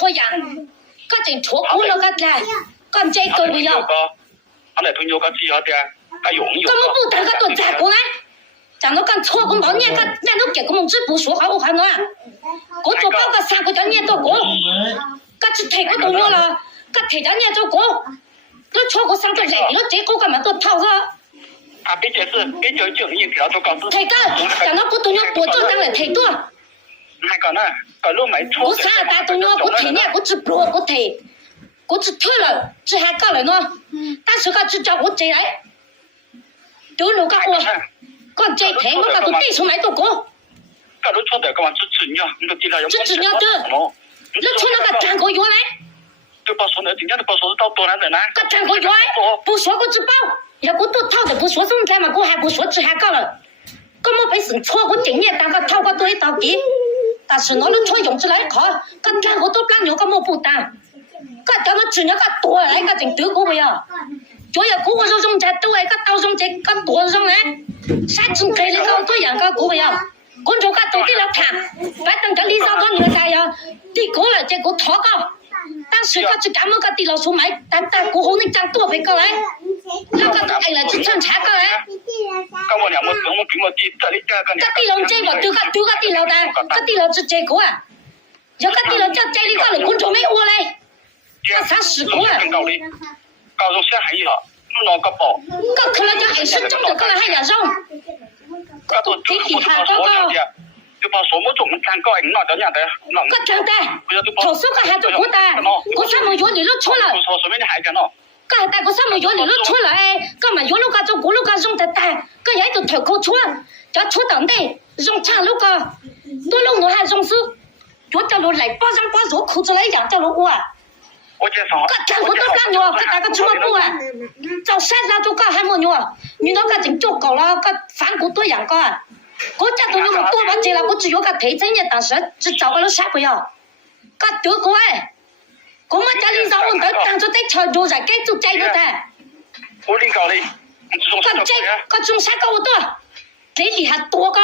thôi à có chuyện chúa cũ nó cái là con chơi cười bây giờ anh này tôi nhớ cái gì hết cái dụng con muốn bù tặng cái tuần trả của anh chẳng nó con chúa cũng bảo nha cái nhà nó kể cũng không biết bù số hậu hả nó có chỗ bao cái sao cái cho nhà tôi cố cái chỉ thấy cái tôi nhớ là cái thấy cho nhà tôi cố nó chúa có sang cái rẻ nó chế cố cái mà tôi thao ra cái chuyện是cái chuyện chuyện gì thì tôi còn thầy cơ chẳng nó có tôi nhớ bố tôi đang lại thầy tôi hai cái này cái lúc mấy bố xa ta tôi nhớ bố thầy nha bố chỉ bố bố thầy bố chỉ thôi rồi chỉ hai cái rồi nó ta sẽ cái chỉ cho bố chơi đấy tôi lúc cái con chơi thế nó cái tôi đi xuống máy tôi cố cái lúc cho để các bạn chỉ nhá nó chỉ là chỉ nhá chứ lúc cho nó cái trang có vô này tôi bảo số này chính là bảo số taoตัวนั้นเลยนะ cái trang có vô ấy bố số có chỉ bao giờ bố tôi thao được bố số xong cái mà bố hai bố số chỉ hai cái rồi có một phải sự错我经验，但个透过对到底，但是我都错用出来看，跟看我都plan有个么不单，个叫我只要个多来个正德国不要，就要古我用在多个刀用在个多上来，三层给你个多样个古不要，工作个多的了看，反正叫你少个你个呀，你过了这个拖个，但是个只干么个地老鼠买，但过后你长多别个来，那个哎了只穿茶个来。các bạn làm một tiếng một tí tại đi chơi cái cái tí lồng chơi vào từ cái tí lồng này cái tí lồng chơi của à giờ cái tí lồng cho chơi đi qua là cũng cho mấy ô này cái sáng sửa của à cao rồi sẽ hay hả nó cái bỏ cái khơi cho hay sinh trong được cái là hay là rong cái tôi thì hạt đó tôi bảo số một chủng trang coi ảnh nó cho nhà đấy cái trang đây thổ số cái hạt của ta có sao mà vô thì nó chua rồi số mấy hạt cái nó cái ta có sao mà vô thì nó chua rồi cái mà vô lúc cái trong cũ lúc cái rong ta cái ấy tôi thở câu chua cho chua tận đây rong chang lúc cái tôi lúc ngồi hai rong sư chúa cho nó lại bao rong bao rổ khâu cho lấy dạng cho nó qua cái trang của tôi làm nhiều cái ta cái chua mua à cho sát ra cho cái hai mươi nhiều nhưng nó cái chính chỗ cầu là cái phản của tôi dạng coi có chắc tôi dùng tôi vẫn chỉ là có chỉ có cái thế giới này,但是只找个人杀不要，个德国哎，我们家里找我们当初在潮州在该做这个的，我领导哩，个中山高多，这里还多个，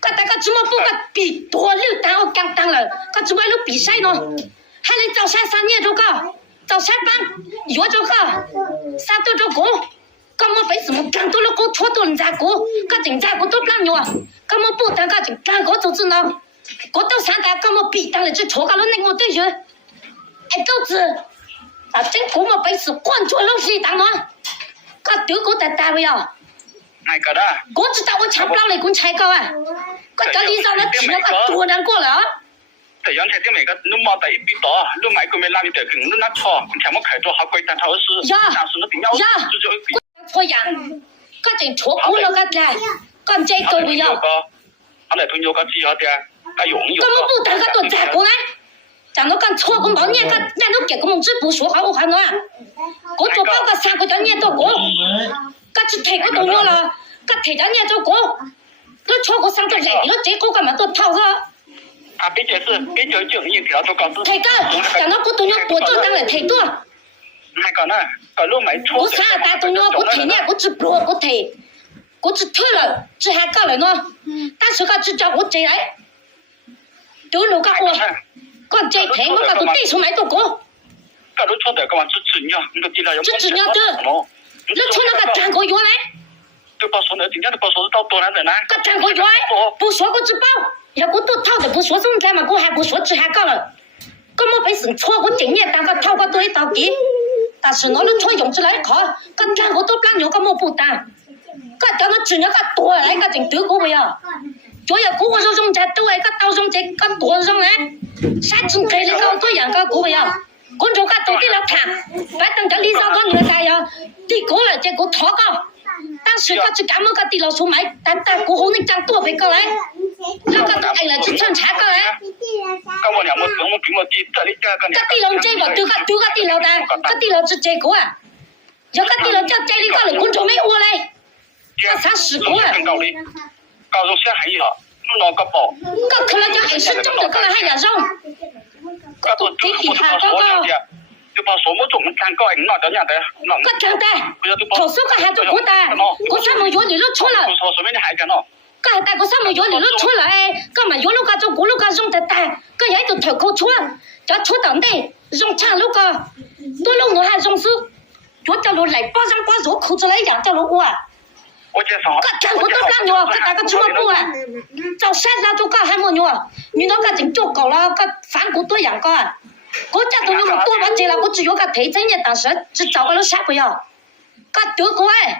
个大家怎么不个比多六单我刚当了，个怎么都比赛呢？还得早上3年这个，早上班约这个，3多这个。咁我為什麼更多了個錯到人家個，個人家個都爛咗啊！咁我不但個人家個就知道，個到三大咁我必當然就錯個了那我對住，哎都知，啊政府我為是關注老師當嘛，個德國的單位啊，哪個的？我知道我搶不到那個菜高啊，個叫你讓他吃那個多難過了啊！แต่ย้อนแค่ที่ไหนก็นุ่มมอแต่อีปีต่อนุ่มไหมก็ไม่ล่ามีแต่ถึงนุ่มนักชอแถมว่าไข่ตัวเขาไปแต่เขาซื้อจากสุนัขถึงเอาจุดๆthôi à cái chuyện chúa cũ nó cái là con chơi cười bây giờ anh này tôi nhớ cái gì hết cái dụng con muốn bù tặng cái tuần trả của anh chẳng nó con chúa cũng bảo nha cái nhà nó kể cũng không biết bù số hậu hả nó có chỗ bao cái sao cái cho nhà tôi cố cái chỉ thấy cái tôi nhớ là cái thấy cho nhà tôi cố nó chúa có sang cái rẻ nó chế cố cái mà tôi thao ra cái chuyện gì thì tôi còn thầy cơ chẳng nó có tôi nhớ bố tôi đang lại thầy tôi hai cái này cái lúc mấy bố xa ta tôi nhớ bố thầy nha bố chỉ bố thầy bố chỉ thôi rồi chỉ hai cái rồi nó ta sẽ cái chỉ cho bố chơi đấy tôi lúc cái con chơi thế nó cái tôi đi xuống máy tôi cố cái lúc cho để các bạn chỉ nhá nó chỉ là chỉ nhá chứ lúc cho nó cái trang có vô này tôi bảo số này chính là bảo số taoตัวนั้นเลยนะ cái trang có vô ấy bố số có chỉ bao giờ bố tôi thao được bố số xong cái mà bố hai bố số chỉ hai cái rồi có một phải sự错我经验，但个透过对到底，但是我都错用出来看，跟看我都plan有个么不单，个叫我只要个多来个正德国不要，就要古我用在多个刀用在个多上来，三层给你个多样个古不要，工作个多的了看，反正叫你少个你个呀，你过了这个拖个，但是个只干么个地老鼠买，但过后你长多别个来。那个哎了，只穿茶个来。các bạn làm một tiếng một tí tại đi chơi cái tí lồng chơi vào từ cái tí lồng này, cái tí lồng chỉ chơi của à, giờ cái tí lồng cho chơi đi qua là cũng cho mấy ô này, cái sáng sửa của à. cao rồi sẽ hay hả? Nó cái bỏ. Cái khơi cho hay sinh trong được cái là hay là rong. Cái tôi thì hạt đó cơ. Tôi bảo số một chủng trang coi ảnh nó cho nhà đấy. Cái trang đây, thổ số cái hạt của ta, có sao mà vô thì nó chua rồi. Số mấy hạt cái nó. Cái ta có sao mà vô thì nó chua lại, cái mà vô lúc cái trong cũ lúc cái rong ta, cái ấy tôi thở câu chua, cho chúa tận đây dùng chàng lúc cơ tôi lúc nữa hay dùng sư chúa cho lúc lại bao răng bao rổ khẩu cho lấy dạng cho lúc à các chàng của tôi làm nhiều các cái chúa bùa cháu sát ra tôi cả hai một nhiều nhưng nó cái chính chỗ cầu là cái phán của tôi dạng coi có chắc tôi lúc tôi bắt chỉ là có chỉ có cái thế giới này当时只找个了啥不要cái đứa của ấy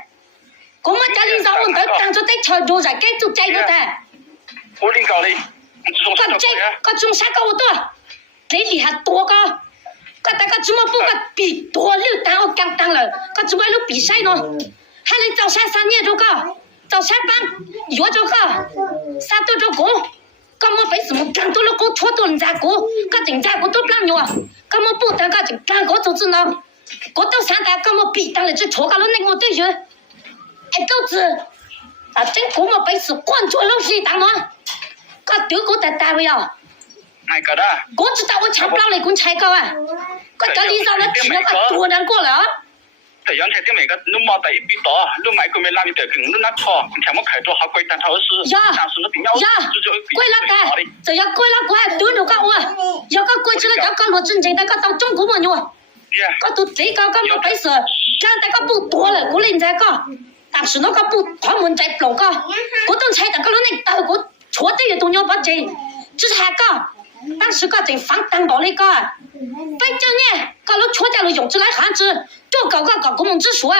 có mà cha đi giáo tới tăng cho tới chờ đồ giải cái tụt chạy nữa ta cái chạy cái chúng sát câu tôi thế thì hạt tua cái ta cái chúng mà bố cái bị tua lưu tao căng tăng rồi cái chúng ấy lúc bị say nó hay là cháu sát sang nhẹ đâu cơ cháu sát băng yếu đâu cơ sát tôi đâu cố cái mà phải sử dụng càng tôi lúc cố thua tôi làm cố cái tình trạng của tôi làm nhiều cái mà bố ta cái tình trạng của tôi nó có tôi sáng ta cái mà bị tăng là chỉ thua cái lúc này một tôi rồi ai đâu chứ à chính phủ mà phải sử quan注lâu gì当nó cái đứa của ta ta bây giờ ai cả đó có chỉ tao có chạm lao này cũng chạy cơ à cái lý do nó chỉ nó cái tua đang qua làแต่ย้อนแค่ที่ไหนก็นุ่มมอแต่อีปีต่อนุ่มไหมก็ไม่ลามีแต่ถึงนุ่มนักทอแถมว่าขายตัวเขาไปตันเท่าซื้อจางสุนัขถึงยาว贵了的这要贵了贵多牛个我要个贵起来要个罗真正的个到中国嘛牛个都这个个没本事这样的个不多了我人家个但是那个不专门在弄个我等菜的个那到我错的也都要把这就是还个当时个正放担保那个北京呢个老错家了用起来汉子就搞个公民之说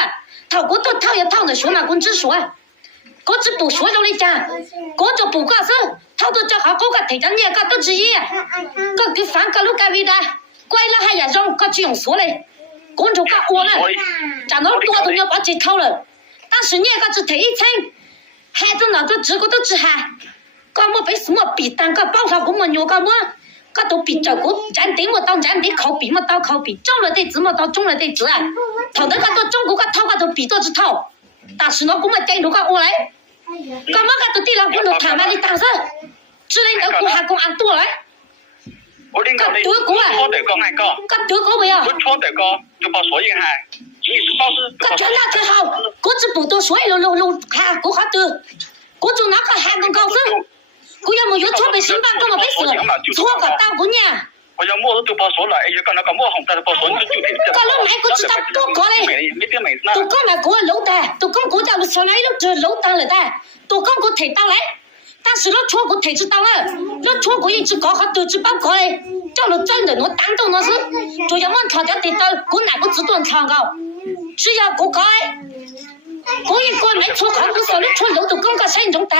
讨国都讨也讨的说嘛公之说我只不说了你讲我就不管是讨到叫好我个提着你个都之一个给放个路个位的怪了还要让个去用说嘞我就个我了讲到多都要把这讨了但是你个只提一层孩子那个这个都只还个么被什么比当个报上我们有个么个都比这个站定我当站定考比么到考比中了的字么到中了的字啊头的个都中国个讨个都比多只讨但是呢我们在路个我来个么个都地了我都谈嘛的当时只能到我还公安多来我领导的错的个那个个德国不要我错的个就把所有还你是倒是个全那最好我只不多所有路看我还得我就那个还能搞事我要么有错被审判干嘛被死错个大姑娘我要摸都把所了哎呀个那个摸红的把所你就个老买个知道多个嘞都讲那个老大都讲国家的上来了这老大了的都讲个提到来但是那错个提知道了那错个一直搞还都知报告嘞叫了真的我当到那是就要问他家得到我哪个只段唱高只要个改我一个没错看不少你错楼都讲个山中的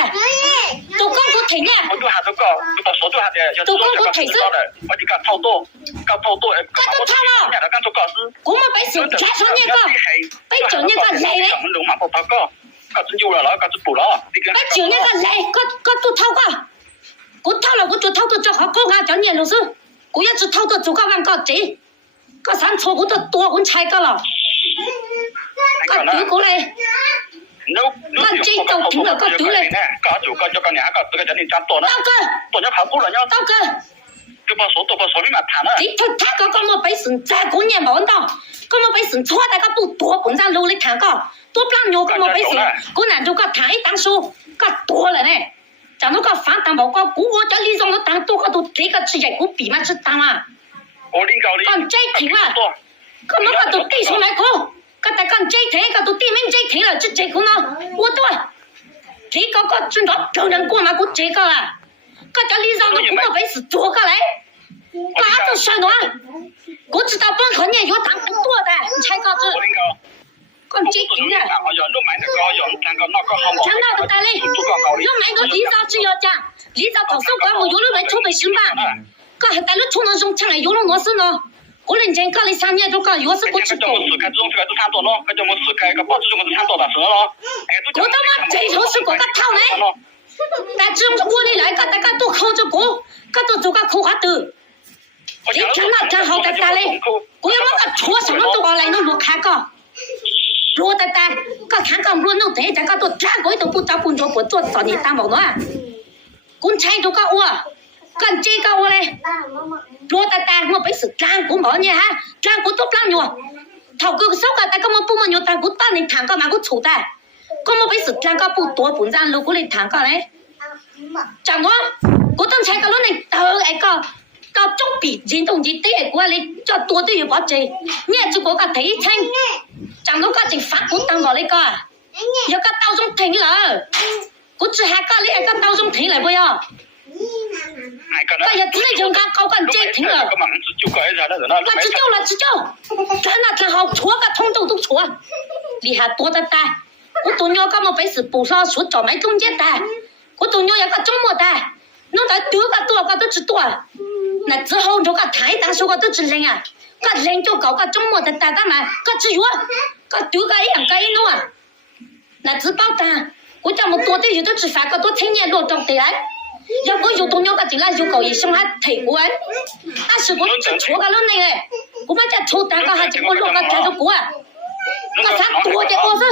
都讲个提呢我就下到个就把所都下的都讲个提是我就讲超多搞超多搞到他了干做个是我们被手加上那个被酒那个累嘞我们嘛不打个搞真久了搞真补了被酒那个累个都掏个我掏了我就掏到这好高啊讲年老师我要是掏到足够万个这个三错我都多我猜个了个丢过来那这都丢了个丢嘞搞就个就个你还搞这个叫你讲多了多要考过了要到个就把所里面谈了你他个么被神在过年冇到个么被神错大家不多本上路里谈个多不让牛个么被神个男就个谈一当数个多了呢讲到个反当冇个我叫你让我当多个都这个吃人我比嘛是当啊我领导你讲这停了个么个都地上来个个大讲这停个都地面这停了这个呢我都这个真的叫人过嘛我这个啊个叫你让我被是做个来哪都算了我知道本行业有当很多的你才告知讲这停了讲到都带嘞要买个李早只要讲李早投诉管我有的人出被审判个还带了出那种枪来有了我是呢我认真搞了3年都搞有是不知道我他妈最后是个个套嘞但这种我的来个大家都靠着过个都做个苦花的你讲那真好的带嘞我要么个错什么都我来弄我看个罗的带个看个罗弄这个都站过都不找工作不做找你当毛呢我猜都个我跟这个我嘞罗的带我被是干过毛呢哈干过都不让我头个手个大家么不么有当过当你谈个嘛我错的个么被是干个不多本上路过来谈个嘞讲我等猜个罗你到那个到中比人动一点过来，叫多的有把这，你就过个提称，讲到个就发股当过来个，有个刀中停了，我只还个你个刀中停了不要？个也只能用个高干接停了。那知道了，知道，真的挺好，错个冲动都错，你还多的大，我都要个么本事不少说找买中间的，我都要一个周末的，弄到多个多个都知道。那之後咗個睇打數個都最靚啊，個靚咗搞個周末的大幹嘛？個只有個丟個一樣個一弄啊，那只包單，我這麼多的有都只發個多青年落咗地來，要我有東有個進來有搞一上下提過來，但是我只錯個攏那個，我們這錯單個還結果落個加咗過啊，個啥多的我是。